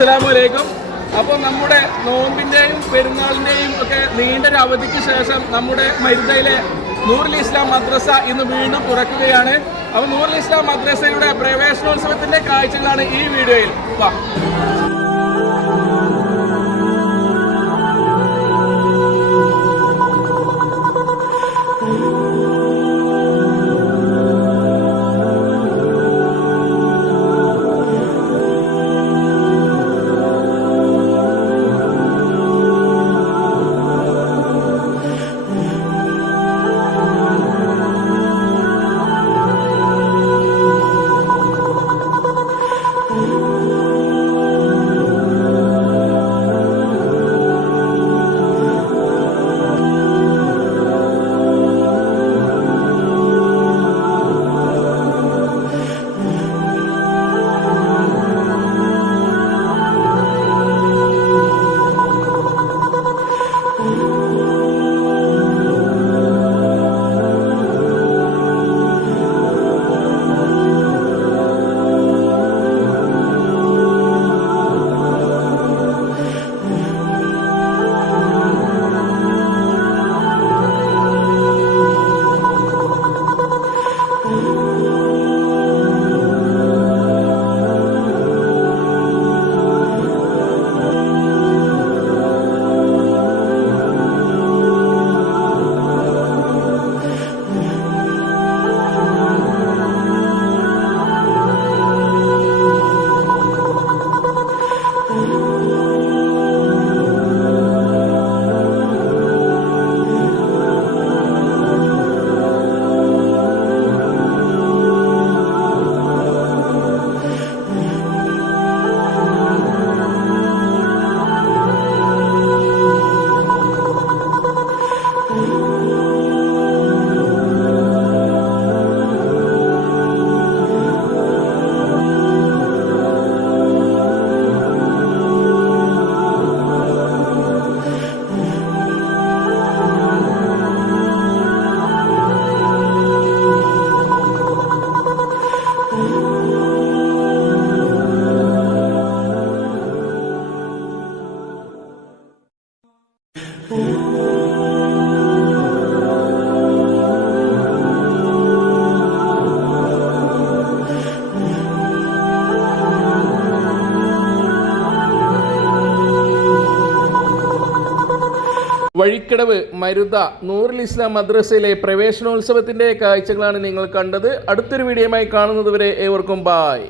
അസ്സലാമലൈക്കും. അപ്പോൾ നമ്മുടെ നോമ്പിൻ്റെയും പെരുന്നാളിൻ്റെയും ഒക്കെ നീണ്ടൊരു അവധിക്ക് ശേഷം നമ്മുടെ മരുതയിലെ നൂറുൽ ഇസ്ലാം മദ്രസ ഇന്ന് വീണ്ടും തുറക്കുകയാണ്. അപ്പോൾ നൂറുൽ ഇസ്ലാം മദ്രസയുടെ പ്രവേശനോത്സവത്തിൻ്റെ കാഴ്ചകളാണ് ഈ വീഡിയോയിൽ. വഴിക്കടവ് മരുത നൂറുൽ ഇസ്ലാം മദ്രസയിലെ പ്രവേശനോത്സവത്തിൻ്റെ കാഴ്ചകളാണ് നിങ്ങൾ കണ്ടത്. അടുത്തൊരു വീഡിയോയുമായി കാണുന്നതുവരെ ഏവർക്കും ബായ്.